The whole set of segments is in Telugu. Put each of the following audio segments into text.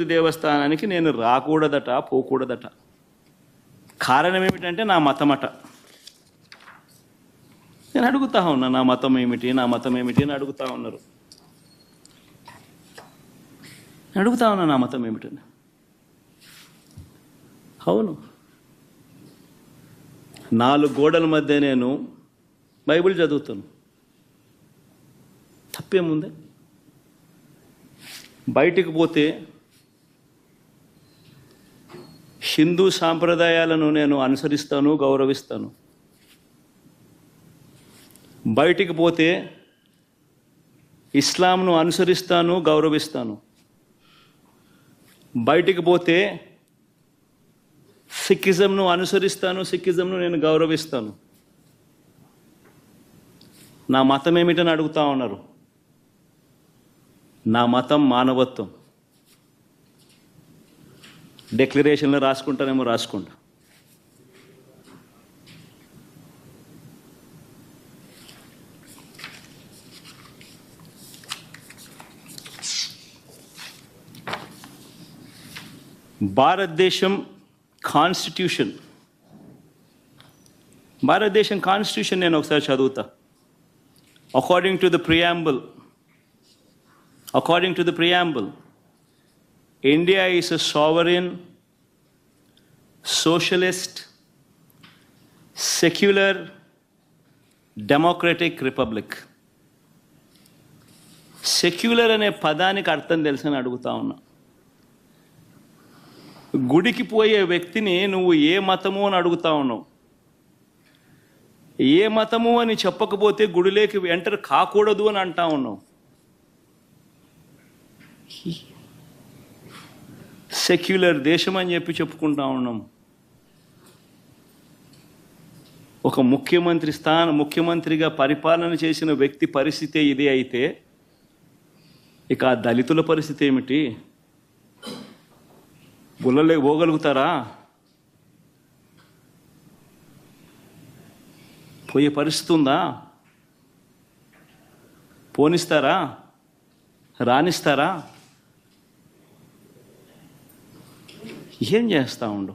దేవస్థానానికి నేను రాకూడదట, పోకూడదట. కారణం ఏమిటంటే నా మతమట. నేను అడుగుతా ఉన్నా, నా మతం ఏమిటి, నా మతం ఏమిటి అని అడుగుతా ఉన్నారు. అడుగుతా ఉన్నా నా మతం ఏమిటని. అవును, 4 గోడల మధ్య నేను బైబిల్ చదువుతాను. తప్పేముంది? బయటికి పోతే హిందూ సాంప్రదాయాలను నేను అనుసరిస్తాను, గౌరవిస్తాను. బయటికి పోతే ఇస్లాంను అనుసరిస్తాను, గౌరవిస్తాను. బయటికి పోతే సిక్కిజంను అనుసరిస్తాను, సిక్కిజంను నేను గౌరవిస్తాను. నా మతం ఏమిటని అడుగుతా ఉన్నారు. నా మతం మానవత్వం. డిక్లరేషన్లో రాసుకుంటానేమో రాసుకుంటా. భారతదేశం కాన్స్టిట్యూషన్ నేను ఒకసారి చదువుతా. According to the preamble, India is a sovereign, socialist, secular, democratic republic. Secular అనే పదానికి అర్థం తెలుసని అడుగుతా ఉన్నా. గుడికి పోయే వ్యక్తిని నువ్వు ఏ మతము అని అడుగుతా ఉన్నావు. ఏ మతము అని చెప్పకపోతే గుడిలోకి ఎంటర్ కాకూడదు అని అంటా ఉన్నావు. సెక్యులర్ దేశం అని చెప్పి చెప్పుకుంటా ఉన్నాం. ఒక ముఖ్యమంత్రిగా పరిపాలన చేసిన వ్యక్తి పరిస్థితి ఇదే అయితే ఇక ఆ దళితుల పరిస్థితి ఏమిటి? గుళ్ళలో పోగలుగుతారా? పోయే పరిస్థితి ఉందా? పోనిస్తారా? రానిస్తారా? ఏం చేస్తా ఉండు?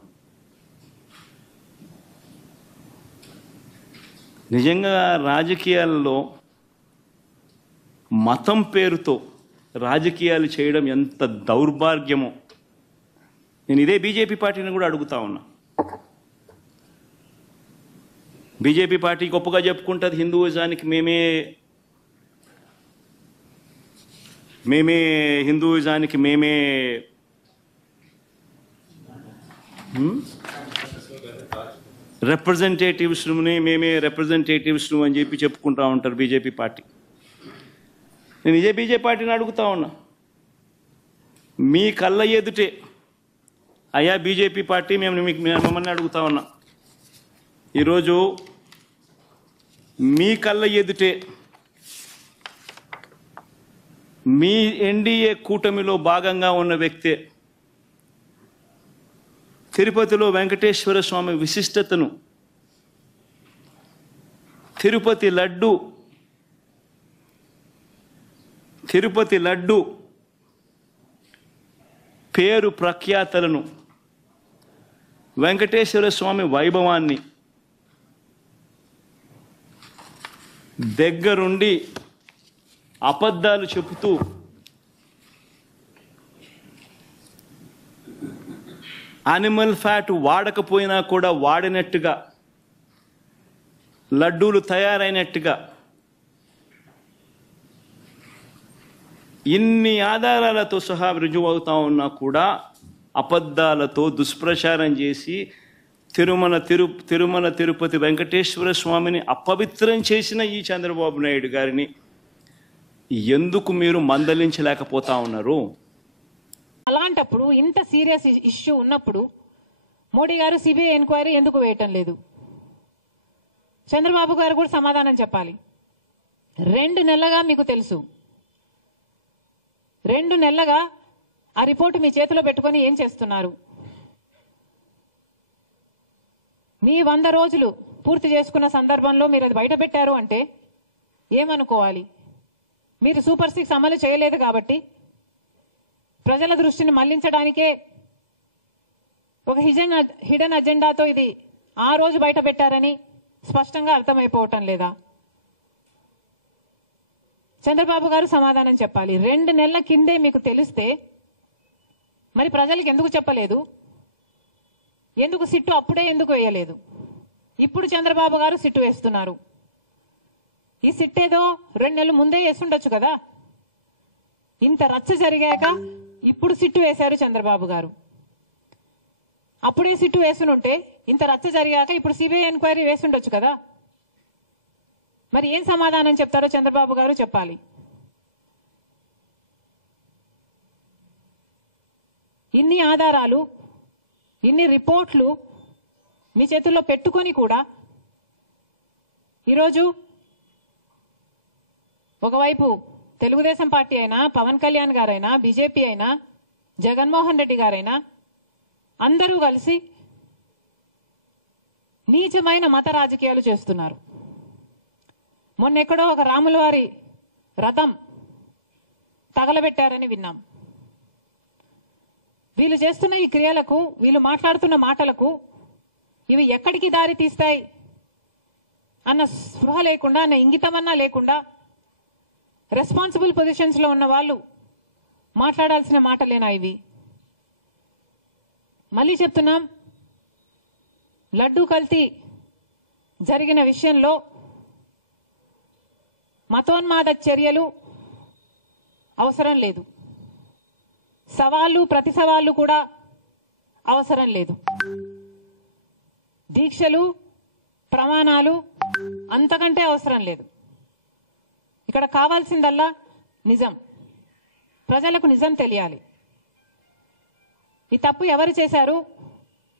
నిజంగా రాజకీయాల్లో మతం పేరుతో రాజకీయాలు చేయడం ఎంత దౌర్భాగ్యమో నేను ఇదే బీజేపీ పార్టీని కూడా అడుగుతా ఉన్నా. బీజేపీ పార్టీ గొప్పగా చెప్పుకుంటుంది హిందూయిజానికి మేమే రిప్రజెంటేటివ్స్ను అని చెప్పి చెప్పుకుంటా ఉంటారు బీజేపీ పార్టీ. నేను ఇదే బీజేపీ పార్టీని అడుగుతా ఉన్నా, మీ కళ్ళ ఎదుటే అయ్యా బీజేపీ పార్టీ మిమ్మల్ని అడుగుతా ఉన్నా, ఈరోజు మీ కళ్ళ ఎదుటే మీ ఎన్డీఏ కూటమిలో భాగంగా ఉన్న వ్యక్తే తిరుపతిలో వెంకటేశ్వర స్వామి విశిష్టతను, తిరుపతి లడ్డు పేరు ప్రఖ్యాతలను, వెంకటేశ్వర స్వామి వైభవాన్ని దగ్గరుండి అబద్ధాలు చెబుతూ యానిమల్ ఫ్యాట్ వాడకపోయినా కూడా వాడినట్టుగా, లడ్డూలు తయారైనట్టుగా ఇన్ని ఆధారాలతో సహా రుజువు అవుతా ఉన్నా కూడా అబద్ధాలతో దుష్ప్రచారం చేసి తిరుమల తిరుపతి వెంకటేశ్వర స్వామిని అపవిత్రం చేసిన ఈ చంద్రబాబు నాయుడు గారిని ఎందుకు మీరు మందలించలేకపోతా ఉన్నారు? అలాంటప్పుడు ఇంత సీరియస్ ఇష్యూ ఉన్నప్పుడు మోడీ గారు సిబిఐ ఎంక్వైరీ ఎందుకు వేయటం లేదు? చంద్రబాబు గారు కూడా సమాధానం చెప్పాలి. 2 నెలలుగా మీకు తెలుసు, 2 నెలలుగా ఆ రిపోర్టు మీ చేతిలో పెట్టుకొని ఏం చేస్తున్నారు? మీ 100 రోజులు పూర్తి చేసుకున్న సందర్భంలో మీరు అది బయట పెట్టారు అంటే ఏమనుకోవాలి? మీరు సూపర్ 6 అమలు చేయలేదు కాబట్టి ప్రజల దృష్టిని మళ్లించడానికే ఒక హిడెన్ అజెండాతో ఇది ఆ రోజు బయట పెట్టారని స్పష్టంగా అర్థమైపోవటం లేదా? చంద్రబాబు గారు సమాధానం చెప్పాలి. 2 నెలల కిందే మీకు తెలిస్తే మరి ప్రజలకు ఎందుకు చెప్పలేదు? ఎందుకు సిట్టు అప్పుడే ఎందుకు వేయలేదు? ఇప్పుడు చంద్రబాబు గారు సిట్టు వేస్తున్నారు. ఈ సిట్ ఏదో 2 నెలలు ముందే వేస్తుండొచ్చు కదా. ఇంత రచ్చ జరిగాక ఇప్పుడు సిట్టు వేశారు చంద్రబాబు గారు. అప్పుడే సిట్టు వేసునుంటే ఇంత రచ్చ జరిగాక ఇప్పుడు సిబిఐ ఎంక్వైరీ వేస్తుండొచ్చు కదా. మరి ఏం సమాధానం చెప్తారో చంద్రబాబు గారు చెప్పాలి. ఇన్ని ఆధారాలు, ఇన్ని రిపోర్ట్లు మీ చేతుల్లో పెట్టుకొని కూడా ఈరోజు ఒకవైపు తెలుగుదేశం పార్టీ అయినా, పవన్ కళ్యాణ్ గారైనా, బీజేపీ అయినా, జగన్మోహన్ రెడ్డి గారైనా అందరూ కలిసి నీచమైన మత రాజకీయాలు చేస్తున్నారు. మొన్నెక్కడో ఒక రాముల వారి రథం తగలబెట్టారని విన్నాం. వీళ్ళు చేస్తున్న ఈ క్రియలకు, వీళ్ళు మాట్లాడుతున్న మాటలకు ఇవి ఎక్కడికి దారి తీస్తాయి అన్న స్పృహ లేకుండా, అన్న ఇంగితమన్నా లేకుండా రెస్పాన్సిబుల్ పొజిషన్స్ లో ఉన్న వాళ్ళు మాట్లాడాల్సిన మాటలేనా ఇవి? మళ్ళీ చెప్తున్నాం, లడ్డూ కల్తీ జరిగిన విషయంలో మతోన్మాద చర్యలు అవసరం లేదు, సవాళ్లు ప్రతి సవాళ్లు కూడా అవసరం లేదు, దీక్షలు ప్రమాణాలు అంతకంటే అవసరం లేదు. ఇక్కడ కావాల్సిందల్లా నిజం. ప్రజలకు నిజం తెలియాలి. ఈ తప్పు ఎవరు చేశారు,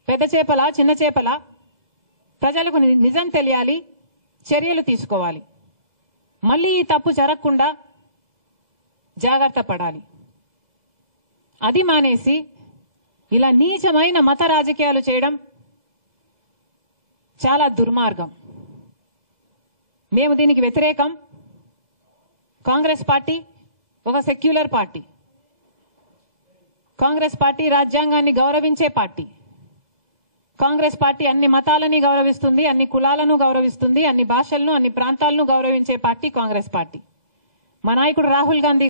పెద్ద చేపలా చిన్న చేపలా, ప్రజలకు నిజం తెలియాలి, చర్యలు తీసుకోవాలి. మళ్ళీ ఈ తప్పు జరగకుండా జాగ్రత్త పడాలి. అది మానేసి ఇలా నీచమైన మత రాజకీయాలు చేయడం చాలా దుర్మార్గం. మేము దీనికి వ్యతిరేకం. కాంగ్రెస్ పార్టీ ఒక సెక్యులర్ పార్టీ. కాంగ్రెస్ పార్టీ రాజ్యాంగాన్ని గౌరవించే పార్టీ. కాంగ్రెస్ పార్టీ అన్ని మతాలని గౌరవిస్తుంది, అన్ని కులాలను గౌరవిస్తుంది, అన్ని భాషలను, అన్ని ప్రాంతాలను గౌరవించే పార్టీ కాంగ్రెస్ పార్టీ. మా నాయకుడు రాహుల్ గాంధీ